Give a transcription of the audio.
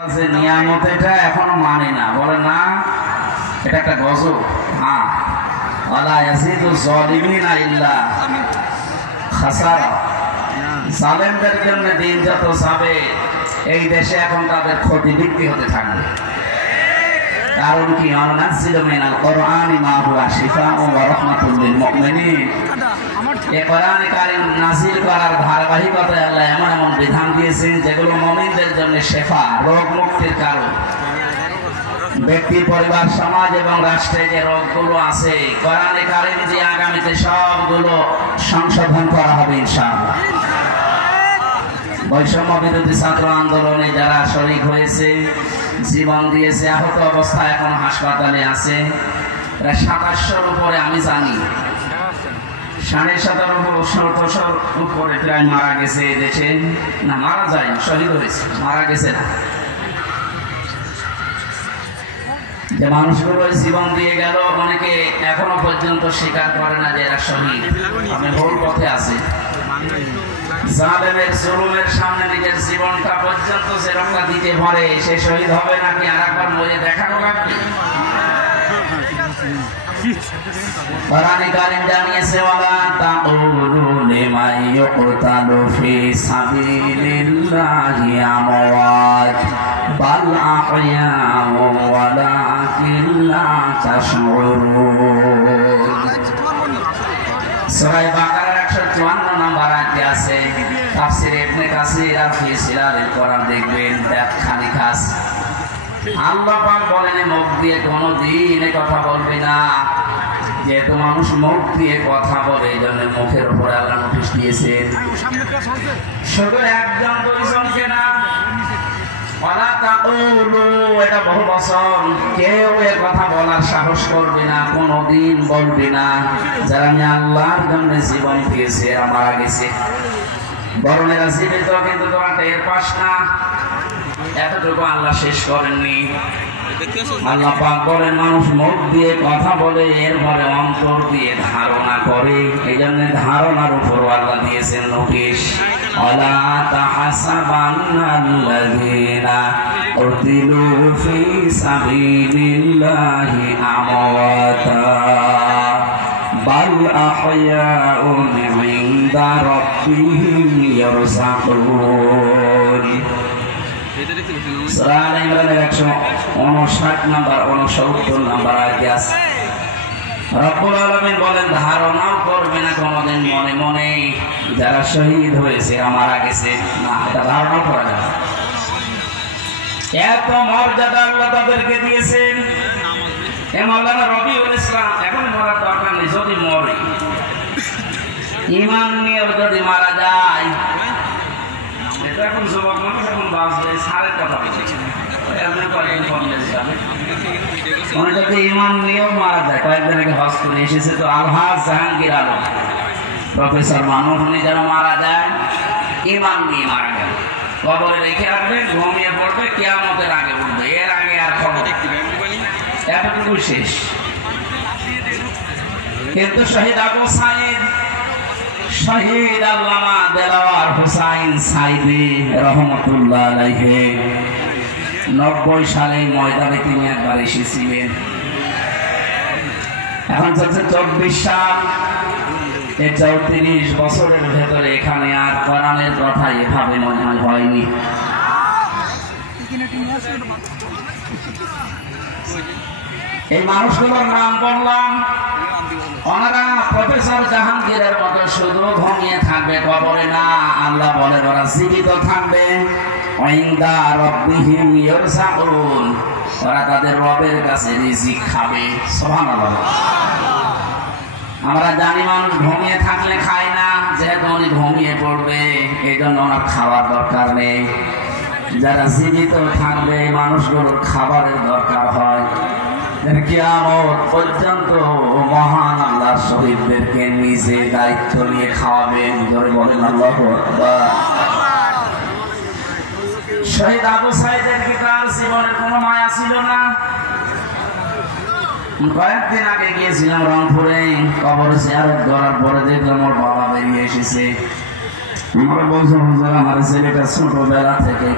নিয়ামত এটা এখনো মানে না, বলে না এটা একটা গজব। হ্যাঁ, ওয়ালা ইয়াজিদু যালিমিনা ইল্লা খাসারা। জালেমদের জন্য দিন যত যাবে এই দেশে এখন তাদের ক্ষতি বৃদ্ধি হতে থাকবে। কারণ কি, আনাজ্জিলু মিনাল কুরআনি মা হুয়া শিফাউন ওয়া রাহমাতুল লিল মুমিনিন। এই কোরআনে কারীম নাযিল করার ধারাবাহিকতায় আল্লাহ এমন এমন বিধান দিয়েছেন যেগুলো মুমিনদের জন্য শিফা, রোগ মুক্তির কারণ। ব্যক্তি, পরিবার, সমাজ এবং রাষ্ট্রে যে রোগগুলো আছে কোরআনে কারীম দিয়ে আগামীতে সবগুলো সংশোধন করা হবে ইনশাআল্লাহ। বৈষম্য বিরোধী ছাত্র আন্দোলনে যারা শরীক হয়েছে, জীবন দিয়েছে, আহত অবস্থায় এখন হাসপাতালে আছে প্রায় 2700-র উপরে আমি জানি। 17,500 উপরে প্রায় মারা গেছে এই দেশে। না, মারা যায়, শহীদ হয়েছে, মারা গেছে না। যে মানুষগুলো জীবন দিয়ে গেল অনেকে এখনো পর্যন্ত স্বীকার করে না যে এরা শহীদ, আমি ভুল পথে আছে। জালেমের জুলুমের সামনে নিজের জীবনটা পর্যন্ত যেরকম দিতে পারে সে শহীদ হবে নাকি আরেকবার মরে দেখানো লাগবে? কোরআনে কারীম জানিয়েছে, ওয়ালা তাকুলু লিমান ইউকতালু ফি সাবিলিল্লাহি আমওয়াত বাল আহইয়াউ ওয়ালাকিন লা তাশউরুন। সূরা বাকারার 154 নম্বর আয়াতে আছে। তাফসীর ইবনে কাসির আর ফি সিলালিল কোরআন দেখবেন ব্যাখ্যানি খাস। আল্লাহ পাক বলেন, মুখ দিয়ে কোনোদিন কথা বলবি না। যেহেতু মানুষ মুখ দিয়ে কথা বলে এই জন্য মুখের উপরে আল্লাহ নোটিশ দিয়েছেন। শুধু একজন দুইজনকে না, ওয়ালা তাকুলু, এটা বহু বচন। কেউ এ কথা বলার সাহস করবে না, কোনোদিন বলবি না যারা আমি আল্লাহর জন্য জীবন দিয়েছে এরা মারা গেছে। বরং এরা জীবিত, কিন্তু তোমার টের পাস না। এতটুকু আল্লাহ শেষ করেননি। আল্লাহ পাক বলেন, মানুষ মুখ দিয়ে কথা বলে, এরপরে অন্তর দিয়ে ধারণা করে। এই জন্য ধারণার উপর আল্লাহ দিয়েছেন নোটিশ। ওয়ালা তাহসাবান্নাল্লাযীনা কুতিলু ফি সাবিলিল্লাহি আমওয়াতা বাল আহইয়াউন ইনদা রাব্বিহিম ইয়ারযাকুন। সূরা আলে ইমরানের 159 নম্বর 69 নম্বর আয়াতে আছে। রব্বুল আলামিন বলেন, ধারণাও করবে না কোনোদিন মনে মনে যারা শহীদ হয়েছে মারা গেছে। না, এটা ধারণা করা যায়। এত মর্যাদা আল্লাহ তাদেরকে দিয়েছেন। এ মাওলানা রবিউল ইসলাম এখন মরার দরকার নেই। যদি মরে, ঈমান নিয়ে যদি মারা যায়, এটা এখন যুবক মানুষ এখন বাঁচবে, সারের কথা বলছে। মনে যদি ঈমান নিয়েও মারা যায়, কয়েকদিন আগে হজ করে এসেছে তো আলহাজ জাহাঙ্গীর আলম প্রফেসর মানুষ, উনি যেন মারা যায় ঈমান নিয়ে মারা গেল, কবরে রেখে আসবেন, ঘুমিয়ে পড়বে, কিয়ামতের আগে উঠবে, এর আগে আর খবর এতটুকু শেষ। কিন্তু শহীদ আবু সাঈদ, শহীদ আল্লামা দেলাওয়ার হোসাইন সাঈদী রহমতুল্লাহ আলাইহি 90 সালে ময়দানে তিনি একবার এসেছিলেন। এখন চলছে 24 সাল। এই 34 বছরের ভেতরে এখানে আর কোরআনের কথা এভাবে মনে হয় হয়নি। এই মানুষগুলোর নাম বললাম, ওনারা প্রফেসর জাহাঙ্গীরের মতো শুধু ঘুমিয়ে থাকবে কবরে না, আল্লাহ বলেন ওরা জীবিত থাকবে। ইনদা রাব্বিহিম ইয়ারযাকুন, ওরা তাদের রবের কাছে রিজিক খাবে। সুবহানাল্লাহ। আমরা জানি মানুষ ঘুমিয়ে থাকলে খায় না, যেহেতু উনি ঘুমিয়ে পড়বে এই জন্য ওনার খাওয়ার দরকার নেই। যারা জীবিত থাকবে মানুষগুলোর খাবারের দরকার হয়। কিয়ামত পর্যন্ত মহান আল্লাহ শহীদদেরকে নিজে দায়িত্ব নিয়ে খাওয়াবেন। ধরে বলেন আল্লাহু আকবার। শহীদ আবু সাঈদের কি তার জীবনের কোনো মায়া ছিল না? কয়েকদিন আগে গিয়েছিলাম রংপুরে, কবর জিয়ারত করার পরে দেখলাম ওর বাবা বেরিয়ে এসেছে। আমরা বলছিলাম আমার ছেলেটা ছোটবেলা থেকে